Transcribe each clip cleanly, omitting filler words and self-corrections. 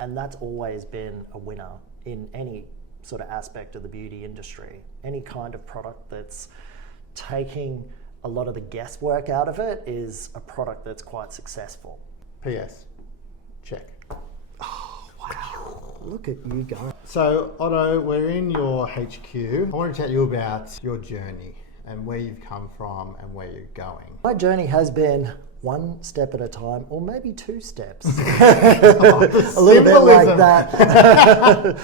And that's always been a winner in any sort of aspect of the beauty industry. Any kind of product that's taking a lot of the guesswork out of it is a product that's quite successful. PS. Check. Oh, wow. Look at you guys. So, Otto, we're in your HQ. I want to chat to you about your journey and where you've come from and where you're going. My journey has been one step at a time, or maybe two steps. A little bit like that.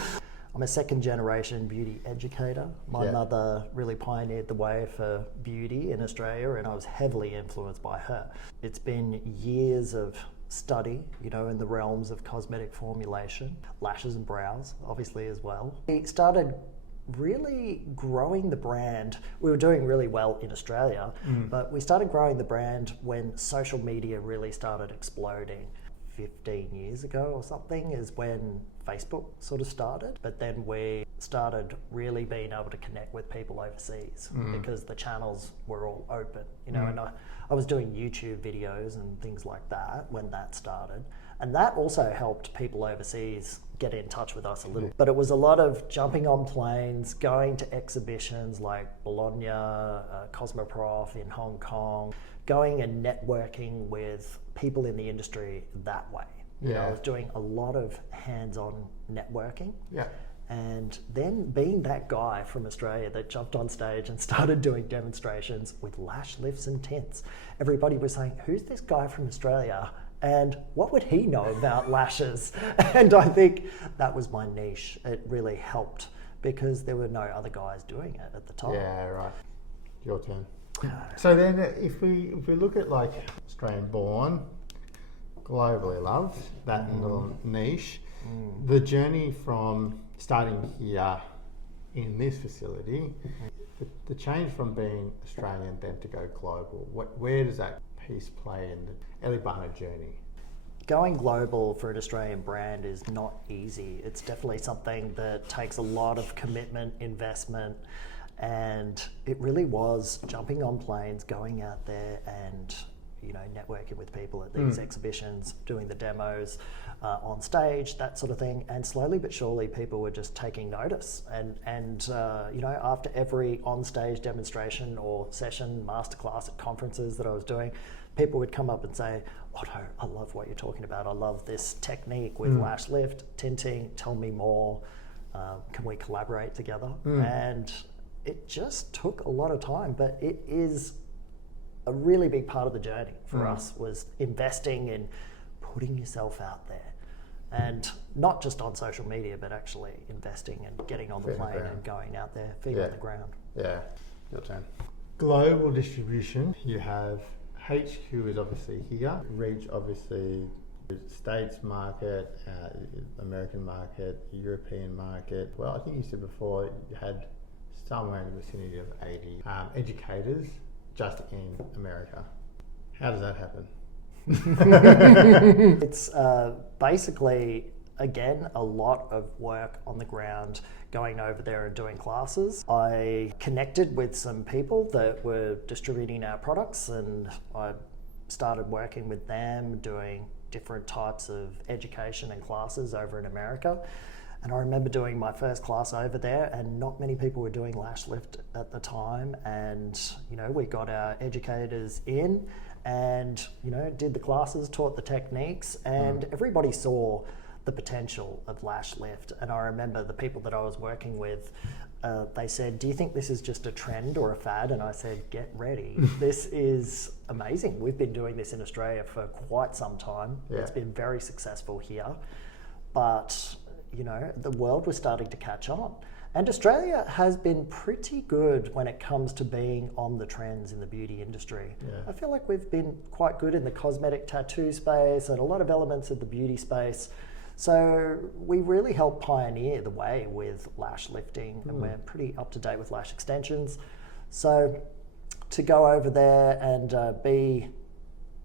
I'm a second generation beauty educator. My mother really pioneered the way for beauty in Australia, and I was heavily influenced by her. It's been years of study, you know, in the realms of cosmetic formulation, lashes and brows, obviously, as well. We started really growing the brand. We were doing really well in Australia, but we started growing the brand when social media really started exploding. 15 years ago or something is when Facebook sort of started, but then we started really being able to connect with people overseas because the channels were all open, you know, and I was doing YouTube videos and things like that when that started, and that also helped people overseas get in touch with us a little. But it was a lot of jumping on planes, going to exhibitions like Bologna, Cosmoprof in Hong Kong, going and networking with people in the industry that way. You know, I was doing a lot of hands-on networking. And then being that guy from Australia that jumped on stage and started doing demonstrations with lash lifts and tints. Everybody was saying, who's this guy from Australia? And what would he know about lashes? And I think that was my niche. It really helped because there were no other guys doing it at the time. Yeah, right. Your turn. So then if we look at like Australian born, globally loved, that little niche, the journey from starting here in this facility, the change from being Australian then to go global, where does that piece play in the ElleeBana journey? Going global for an Australian brand is not easy. It's definitely something that takes a lot of commitment, investment, and it really was jumping on planes, going out there and, you know, networking with people at these exhibitions, doing the demos on stage, that sort of thing. And slowly but surely people were just taking notice. And you know, after every on-stage demonstration or session, masterclass at conferences that I was doing, people would come up and say, Otto, I love what you're talking about. I love this technique with lash lift, tinting, tell me more. Can we collaborate together? And it just took a lot of time, but it is a really big part of the journey for us, was investing in putting yourself out there, and not just on social media, but actually investing and getting on the plane and going out there, feet on the ground. Yeah, your turn. Global distribution, you have HQ is obviously here, reach obviously States market, American market, European market. Well, I think you said before you had somewhere in the vicinity of 80 educators just in America. How does that happen? It's basically, again, a lot of work on the ground, going over there and doing classes. I connected with some people that were distributing our products, and I started working with them, doing different types of education and classes over in America. And I remember doing my first class over there, and not many people were doing lash lift at the time. And, you know, we got our educators in and, you know, did the classes, taught the techniques, and everybody saw the potential of lash lift. And I remember the people that I was working with, they said, do you think this is just a trend or a fad? And I said, get ready. This is amazing. We've been doing this in Australia for quite some time. It's been very successful here. But you know, the world was starting to catch on. And Australia has been pretty good when it comes to being on the trends in the beauty industry. I feel like we've been quite good in the cosmetic tattoo space and a lot of elements of the beauty space. So we really helped pioneer the way with lash lifting, and we're pretty up to date with lash extensions. So to go over there and be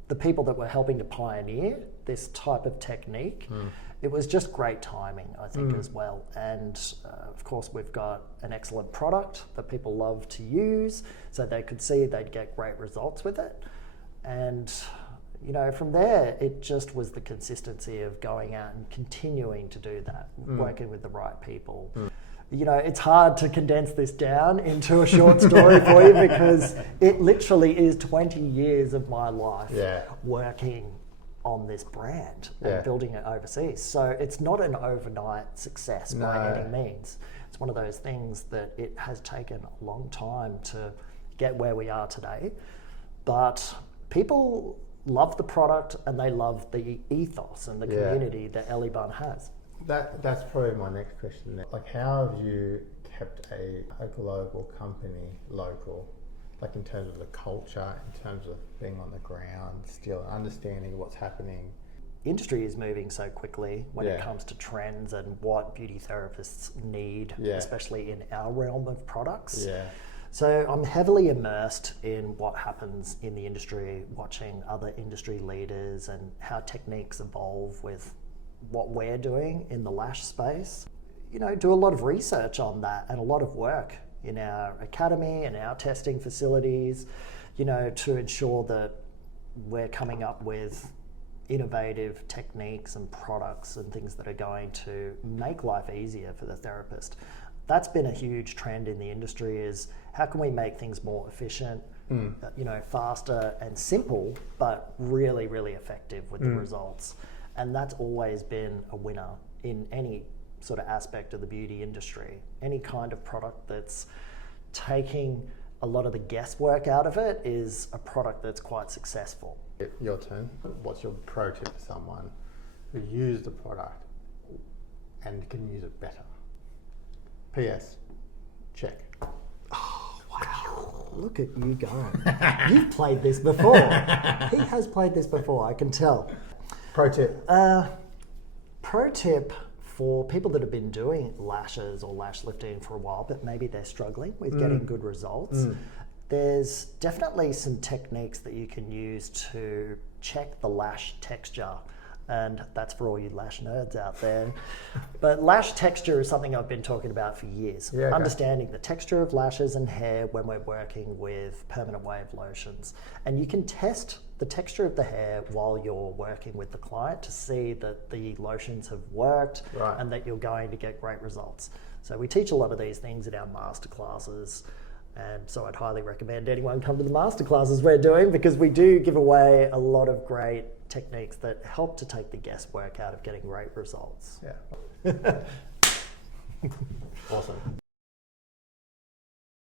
the people that were helping to pioneer this type of technique, it was just great timing, I think, as well. And of course, we've got an excellent product that people love to use, so they could see they'd get great results with it. And you know, from there, it just was the consistency of going out and continuing to do that, working with the right people. You know, it's hard to condense this down into a short story for you because it literally is 20 years of my life working on this brand and building it overseas. So it's not an overnight success by any means. It's one of those things that it has taken a long time to get where we are today. But people love the product and they love the ethos and the community that ElleeBana has. That's probably my next question. Like, how have you kept a global company local? Like, in terms of the culture, in terms of being on the ground, still understanding what's happening. Industry is moving so quickly when it comes to trends and what beauty therapists need, especially in our realm of products. So I'm heavily immersed in what happens in the industry, watching other industry leaders and how techniques evolve with what we're doing in the lash space. You know, do a lot of research on that and a lot of work in our academy and our testing facilities, you know, to ensure that we're coming up with innovative techniques and products and things that are going to make life easier for the therapist. That's been a huge trend in the industry, is how can we make things more efficient, you know, faster and simple, but really, really effective with the results. And that's always been a winner in any sort of aspect of the beauty industry. Any kind of product that's taking a lot of the guesswork out of it is a product that's quite successful. Your turn. What's your pro tip for someone who used the product and can use it better? PS, check. Oh, wow. Look at you going. You've played this before. He has played this before, I can tell. Pro tip. Pro tip for people that have been doing lashes or lash lifting for a while, but maybe they're struggling with getting good results. There's definitely some techniques that you can use to check the lash texture. And that's for all you lash nerds out there. But lash texture is something I've been talking about for years. Understanding the texture of lashes and hair when we're working with permanent wave lotions. And you can test the texture of the hair while you're working with the client to see that the lotions have worked and that you're going to get great results. So we teach a lot of these things in our masterclasses. And so I'd highly recommend anyone come to the masterclasses we're doing, because we do give away a lot of great techniques that help to take the guesswork out of getting great results. Awesome.